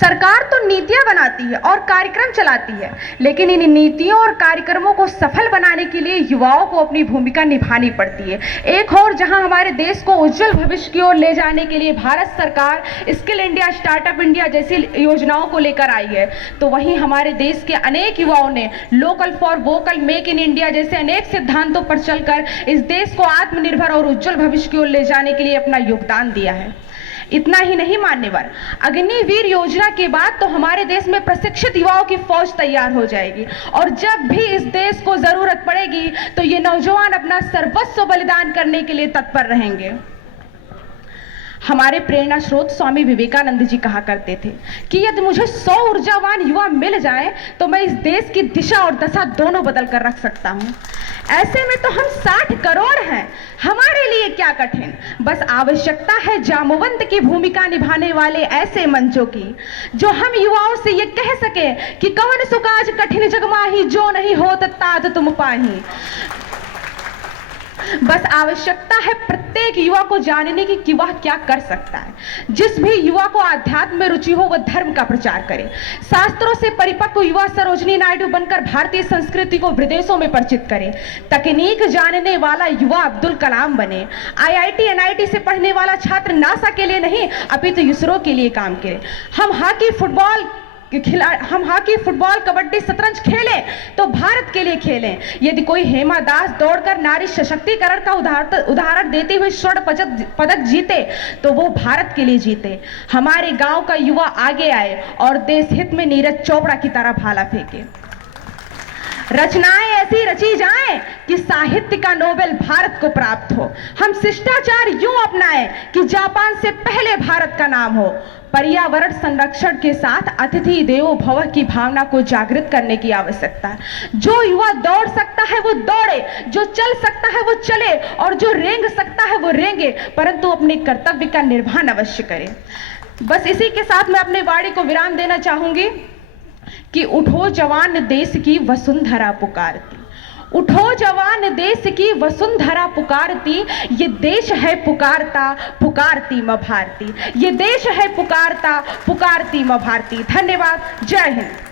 सरकार तो नीतियां बनाती है और कार्यक्रम चलाती है, लेकिन इन नीतियों और कार्यक्रमों को सफल बनाने के लिए युवाओं को अपनी भूमिका निभानी पड़ती है। एक और जहां हमारे देश को उज्जवल भविष्य की ओर ले जाने के लिए भारत सरकार स्किल इंडिया, स्टार्टअप इंडिया जैसी योजनाओं को लेकर आई है, तो वहीं हमारे देश के अनेक युवाओं ने local for vocal, make in India जैसे अनेक सिद्धांतों पर चलकर इस देश को आत्मनिर्भर और उज्जवल भविष्य की ओर ले जाने के लिए अपना योगदान दिया है। इतना ही नहीं मान्यवर, अग्निवीर योजना के बाद तो हमारे देश में प्रशिक्षित युवाओं की फौज तैयार हो जाएगी और जब भी इस देश को जरूरत पड़ेगी तो ये नौजवान अपना सर्वस्व बलिदान करने के लिए तत्पर रहेंगे। हमारे प्रेरणा स्रोत स्वामी विवेकानंद जी कहा करते थे कि यदि मुझे 100 ऊर्जावान युवा मिल जाएं तो मैं इस देश की दिशा और दशा दोनों बदल कर रख सकता हूं। ऐसे में तो हम 60 करोड़ हैं, हमारे लिए क्या कठिन, बस आवश्यकता है जामवंत की भूमिका निभाने वाले ऐसे मंचों की, जो हम युवाओं से ये कह सके कि कवन सुकाज कठिन जगमाही, जो नहीं होत ताज तुम पाही। बस आवश्यकता है प्रत्येक युवा को जानने की कि वह क्या कर सकता है। जिस भी युवा को आध्यात्म में रुचि हो वह धर्म का प्रचार करे, शास्त्रों से परिपक्व युवा सरोजिनी नायडू बनकर भारतीय संस्कृति को विदेशों में परिचित करे, तकनीक जानने वाला युवा अब्दुल कलाम बने, IIT NIT से पढ़ने वाला छात्र नासा के लिए नहीं अपितु इसरो के लिए काम करे। हम हॉकी, फुटबॉल, कबड्डी, शतरंज खेलें तो भारत के लिए खेलें। यदि कोई हेमा दास दौड़कर नारी सशक्तिकरण का उदाहरण देते हुए स्वर्ण पदक जीते तो वो भारत के लिए जीते। हमारे गांव का युवा आगे आए और देश हित में नीरज चोपड़ा की तरह भाला फेंके। रचनाएं ऐसी रची जाएं कि साहित्य का नोबेल भारत को प्राप्त हो। हम शिष्टाचार यूं अपनाएं कि जापान से पहले भारत का नाम हो। पर्यावरण संरक्षण के साथ अतिथि देवो भव की भावना को जागृत करने की आवश्यकता है। जो युवा दौड़ सकता है वो दौड़े, जो चल सकता है वो चले और जो रेंग सकता है वो रेंगे, परंतु अपने कर्तव्य का निर्वहन अवश्य करे। बस इसी के साथ मैं अपने वाणी को विराम देना चाहूंगी कि उठो जवान देश की वसुंधरा पुकारती, उठो जवान देश की वसुंधरा पुकारती, ये देश है पुकारता पुकारती मां भारती, ये देश है पुकारता पुकारती मां भारती। धन्यवाद। जय हिंद।